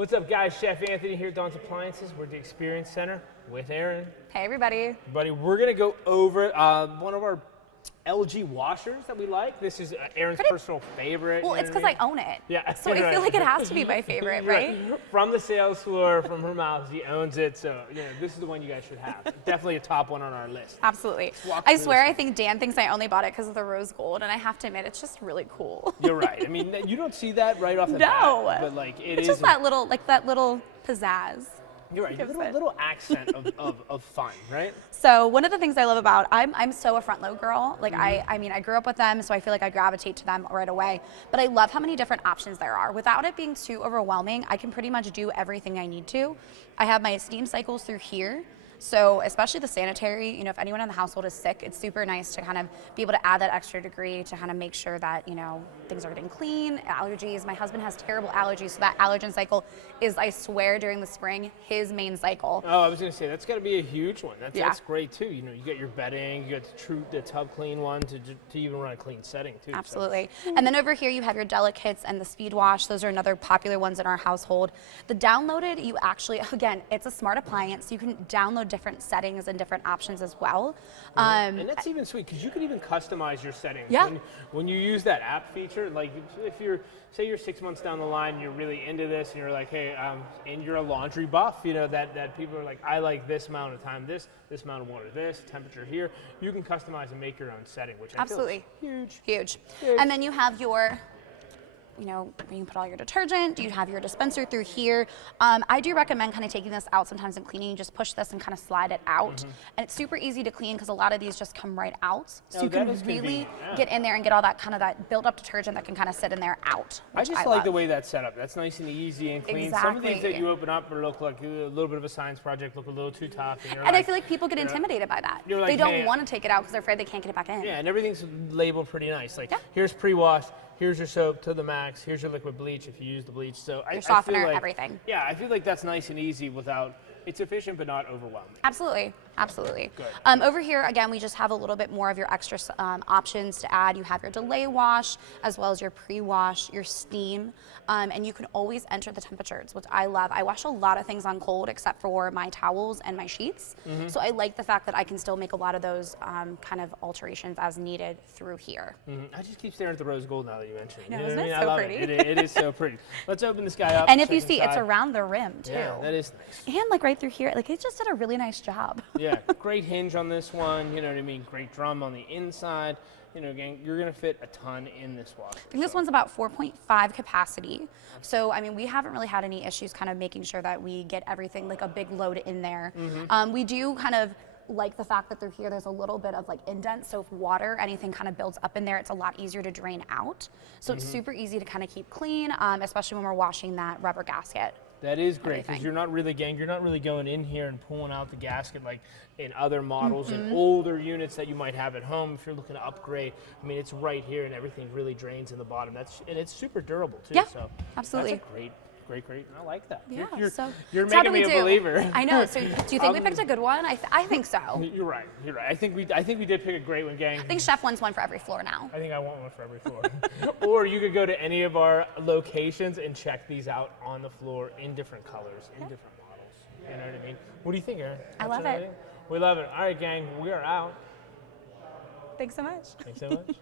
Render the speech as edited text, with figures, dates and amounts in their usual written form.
What's up, guys? Chef Anthony here at Dawn's Appliances. We're at the Experience Center with Aaron. Hey, everybody. Everybody, we're going to go over one of our LG washers that we like. This is Aaron's personal favorite. Well, it's because I own it. Yeah. So I feel like it has to be my favorite, right? From the sales floor, from her mouth, she owns it. So, this is the one you guys should have. Definitely a top one on our list. Absolutely. I swear, I think Dan thinks I only bought it because of the rose gold, and I have to admit, it's just really cool. You're right. I mean, you don't see that right off the bat. But like, it's just that little pizzazz. You're right. A little accent of fun, right? So one of the things I love about, I'm so a front load girl. Like I mean, I grew up with them, so I feel like I gravitate to them right away. But I love how many different options there are. Without it being too overwhelming, I can pretty much do everything I need to. I have my steam cycles through here. So especially the sanitary, if anyone in the household is sick, it's super nice to kind of be able to add that extra degree to kind of make sure that, things are getting clean. Allergies, my husband has terrible allergies, so that allergen cycle is, I swear, during the spring, his main cycle. Oh, I was going to say, that's got to be a huge one. That's great, too. You get your bedding, you got the tub clean one to even run a clean setting, too. Absolutely. So. And then over here, you have your delicates and the speed wash. Those are another popular ones in our household. The downloaded, you actually, again, it's a smart appliance, so you can download different settings and different options as well. And that's even sweet, because you can even customize your settings. Yeah. When you use that app feature, like if say you're 6 months down the line and you're really into this and you're like, hey, and you're a laundry buff, that people are like, I like this amount of time, this amount of water, this temperature here. You can customize and make your own setting, which I feel is huge. And then you have your, where you can put all your detergent, you have your dispenser through here. I do recommend kind of taking this out sometimes and cleaning. You just push this and kind of slide it out. And it's super easy to clean because a lot of these just come right out. So you can really get in there and get all that kind of that built up detergent that can kind of sit in there out. I just like the way that's set up. That's nice and easy and clean. Exactly. Some of these that you open up look like a little bit of a science project, look a little too tough. And I feel like people get intimidated by that. They don't want to take it out because they're afraid they can't get it back in. Yeah, and everything's labeled pretty nice. Like, here's pre-wash. Here's your soap to the max. Here's your liquid bleach if you use the bleach. So your softener, I feel like, everything. Yeah, I feel like that's nice and easy without. It's efficient but not overwhelming. Absolutely. Good. Over here, again, we just have a little bit more of your extra options to add. You have your delay wash as well as your pre-wash, your steam, and you can always enter the temperatures, which I love. I wash a lot of things on cold except for my towels and my sheets. So I like the fact that I can still make a lot of those kind of alterations as needed through here. I just keep staring at the rose gold now that you mentioned it. I know, isn't it so pretty? It is so pretty. Let's open this guy up. And if you see, it's around the rim too. Yeah, that is nice. And like right through here, like it just did a really nice job. Yeah, great hinge on this one, you know what I mean? Great drum on the inside. Again, you're gonna fit a ton in this washer. I think this one's about 4.5 capacity. So, I mean, we haven't really had any issues kind of making sure that we get everything, like a big load in there. We do kind of like the fact that through here there's a little bit of like indent, so if water, anything kind of builds up in there, it's a lot easier to drain out. So it's super easy to kind of keep clean, especially when we're washing that rubber gasket. That is great, because you're not really going in here and pulling out the gasket like in other models and older units that you might have at home. If you're looking to upgrade, I mean, it's right here and everything really drains in the bottom. And it's super durable too. Yeah, so absolutely. That's a great. I like that. Yeah, you're making me a believer. I know. So, do you think we picked a good one? I think so. You're right. I think we did pick a great one, gang. I think Chef wants one for every floor now. I think I want one for every floor. Or you could go to any of our locations and check these out on the floor in different colors, in different models. You know what I mean? What do you think, Aaron? I love it. We love it. All right, gang. We are out. Thanks so much. Thanks so much.